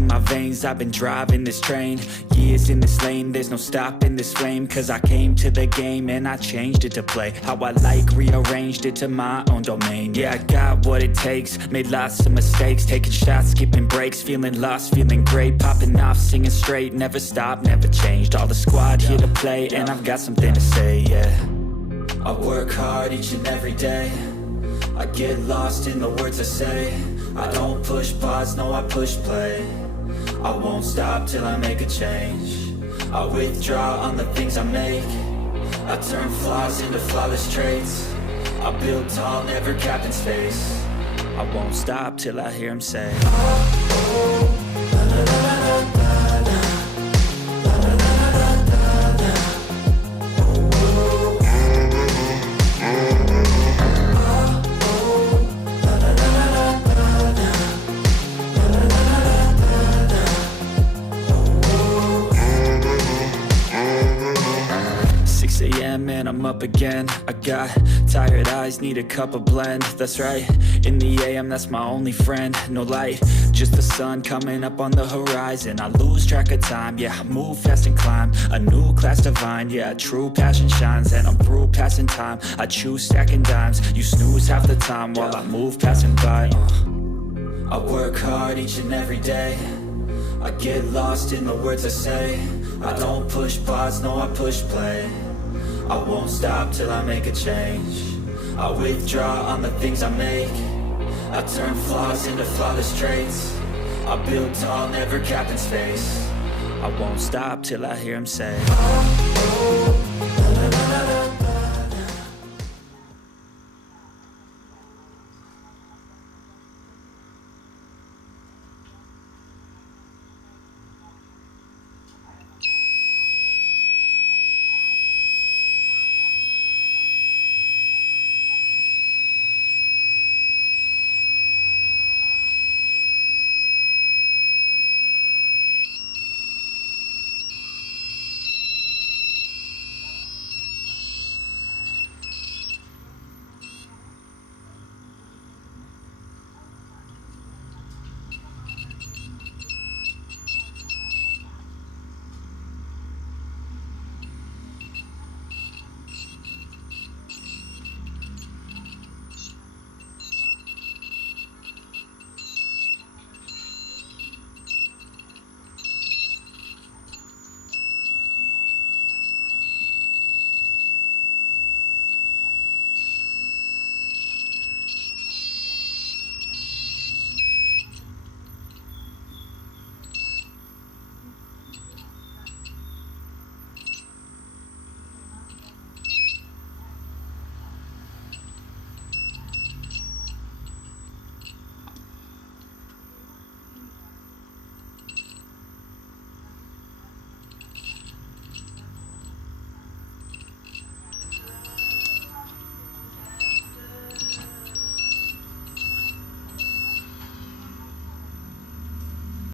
in my veins, I've been driving this train. Years in this lane, there's no stopping this flame. Cause I came to the game and I changed it to play how I like, rearranged it to my own domain. Yeah, I got what it takes, made lots of mistakes, taking shots, skipping breaks, feeling lost, feeling great, popping off, singing straight, never stopped, never changed. All the squad here to play, and I've got something to say, yeah. I work hard each and every day, I get lost in the words I say. I don't push pause, no I push play. I won't stop till I make a change. I withdraw on the things I make. I turn flaws into flawless traits. I build tall, never capped in space. I won't stop till I hear him say, oh, la, la, la, la, la. Man, I'm up again. I got tired eyes, need a cup of blend. That's right, in the AM, that's my only friend. No light, just the sun coming up on the horizon. I lose track of time, yeah, I move fast and climb a new class divine, yeah, true passion shines. And I'm through passing time, I choose stacking dimes. You snooze half the time while I move passing by. I work hard each and every day, I get lost in the words I say. I don't push pause, no I push play. I won't stop till I make a change. I withdraw on the things I make. I turn flaws into flawless traits. I build tall, never capped in space. I won't stop till I hear him say, oh, oh.